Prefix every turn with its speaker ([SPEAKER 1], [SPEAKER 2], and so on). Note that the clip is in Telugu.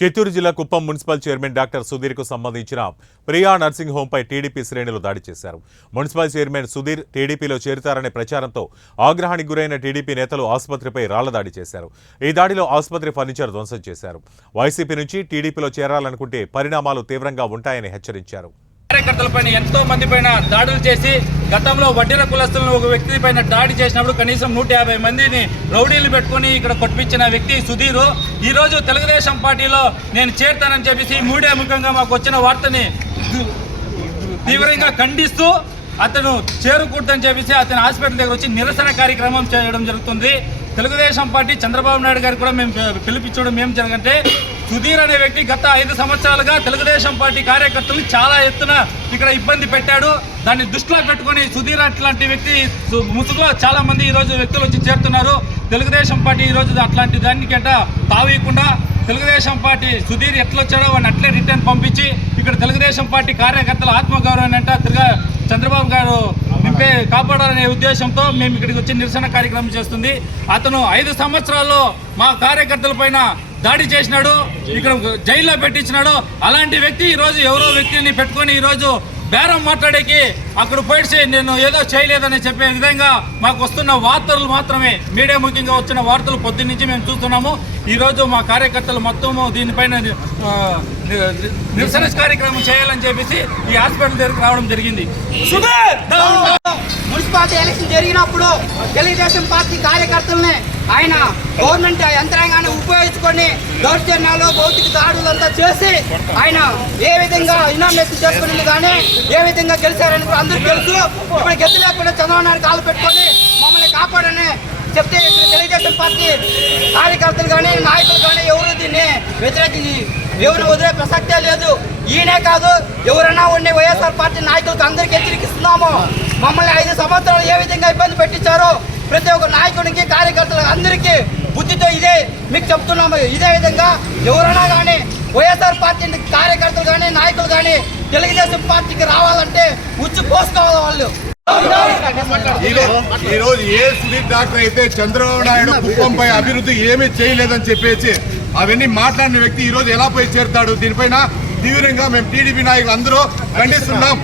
[SPEAKER 1] చిత్తూరు జిల్లా కుప్పం మున్సిపల్ చైర్మన్ డాక్టర్ సుధీర్కు సంబంధించిన ప్రియా నర్సింగ్ హోంపై టీడీపీ శ్రేణులు దాడి చేశారు. మున్సిపల్ చైర్మన్ సుధీర్ టీడీపీలో చేరుతారనే ప్రచారంతో ఆగ్రహానికి గురైన టీడీపీ నేతలు ఆసుపత్రిపై రాళ్ళ దాడి చేశారు. ఈ దాడిలో ఆసుపత్రి ఫర్నిచర్ ధ్వంసం చేశారు. వైసీపీ నుంచి టీడీపీలో చేరాలనుకుంటే పరిణామాలు తీవ్రంగా ఉంటాయని హెచ్చరించారు.
[SPEAKER 2] కార్యకర్తలపైన ఎంతో మంది పైన దాడులు చేసి గతంలో వడ్డీల కులస్తులను ఒక వ్యక్తి పైన దాడి చేసినప్పుడు కనీసం నూట యాభై మందిని రౌడీలు పెట్టుకొని ఇక్కడ కొట్టించిన వ్యక్తి సుధీరు. ఈరోజు తెలుగుదేశం పార్టీలో నేను చేరుతానని చెప్పేసి మీడియా ముఖంగా మాకు వచ్చిన వార్తని తీవ్రంగా ఖండిస్తూ అతను చేరుకూడదని చెప్పేసి అతని హాస్పిటల్ దగ్గర వచ్చి నిరసన కార్యక్రమం చేయడం జరుగుతుంది. తెలుగుదేశం పార్టీ చంద్రబాబు నాయుడు గారికి కూడా మేము పిలిపించడం ఏం జరగంటే సుధీర్ అనే వ్యక్తి గత ఐదు సంవత్సరాలుగా తెలుగుదేశం పార్టీ కార్యకర్తలు చాలా ఎత్తున ఇక్కడ ఇబ్బంది పెట్టాడు. దాన్ని దృష్టిలో పెట్టుకొని సుధీర్ అట్లాంటి వ్యక్తి ముసుగులో చాలా మంది ఈ రోజు వ్యక్తులు వచ్చి చేరుతున్నారు. తెలుగుదేశం పార్టీ ఈ రోజు అట్లాంటి దానికంట తావీయకుండా తెలుగుదేశం పార్టీ సుధీర్ ఎట్లొచ్చాడో వాడిని అట్లే రిటర్న్ పంపించి ఇక్కడ తెలుగుదేశం పార్టీ కార్యకర్తల ఆత్మగౌరవాన్ని అంట తిరగా చంద్రబాబు గారు నింపే కాపాడాలనే ఉద్దేశంతో మేము ఇక్కడికి వచ్చి నిరసన కార్యక్రమం చేస్తుంది. అతను ఐదు సంవత్సరాల్లో మా కార్యకర్తల పైన దాడి చేసినాడు ఇక్కడ జైల్లో పెట్టించినాడు. అలాంటి వ్యక్తి ఈరోజు ఎవరో వ్యక్తిని పెట్టుకొని ఈరోజు బేరం మాట్లాడేకి అక్కడ పోయిసి నేను ఏదో చేయలేదని చెప్పే విధంగా మాకు వస్తున్న వార్తలు మాత్రమే మీడియా ముఖ్యంగా వచ్చిన వార్తలు పొద్దున్నీ మేము చూస్తున్నాము. ఈరోజు మా కార్యకర్తలు మొత్తము దీనిపైన నిరసన కార్యక్రమం చేయాలని చెప్పేసి ఈ హాస్పిటల్ దగ్గరికి రావడం జరిగింది.
[SPEAKER 3] మున్సిపాలిటీ ఎలక్షన్ జరిగినప్పుడు తెలుగుదేశం పార్టీ కార్యకర్తల్ని ఆయన గవర్నమెంట్ యంత్రాంగాన్ని ఉపయోగించుకొని దౌర్జన్యాలు భౌతిక దాడులంతా చేసి ఆయన ఏ విధంగా ఇనామినేషన్ చేసుకునేది కానీ ఏ విధంగా గెలిచారని కూడా అందరూ తెలుసు. ఇప్పుడు గెలిచి లేకుండా చంద్రబాబు నాయుడు కాలు పెట్టుకొని మమ్మల్ని కాపాడని చెప్తే తెలుగుదేశం పార్టీ కార్యకర్తలు కానీ నాయకులు కానీ ఎవరు దీన్ని వ్యతిరేకించి ఎవరు వదిలే ప్రసక్తే లేదు. ఈయనే కాదు ఎవరైనా ఉండే వైఎస్ఆర్ పార్టీ నాయకులకు అందరికీ హెచ్చరికిస్తున్నాము మమ్మల్ని ఐదు సంవత్సరాలు ఏ విధంగా ఇబ్బంది పెట్టించారో ప్రతి ఒక్క నాయకుడికి కార్యకర్తలకు అందరికీ బుద్ధితో ఇదే మీకు చెప్తున్నాము. ఇదే విధంగా ఎవరైనా కానీ వైఎస్ఆర్ పార్టీ కార్యకర్తలు కానీ నాయకులు కానీ తెలుగుదేశం పార్టీకి రావాలంటే ఉచ్చు పోసుకోవాలి వాళ్ళు.
[SPEAKER 4] ఈరోజు ఏ సునీల్ డాక్టర్ అయితే చంద్రబాబు నాయుడు కుప్పంపై అభివృద్ధి ఏమీ చేయలేదని చెప్పేసి అవన్నీ మాట్లాడిన వ్యక్తి ఈ రోజు ఎలా పోయి చేరుతాడు? దీనిపైన తీవ్రంగా మేము టీడీపీ నాయకులు అందరూ ఖండిస్తున్నాం!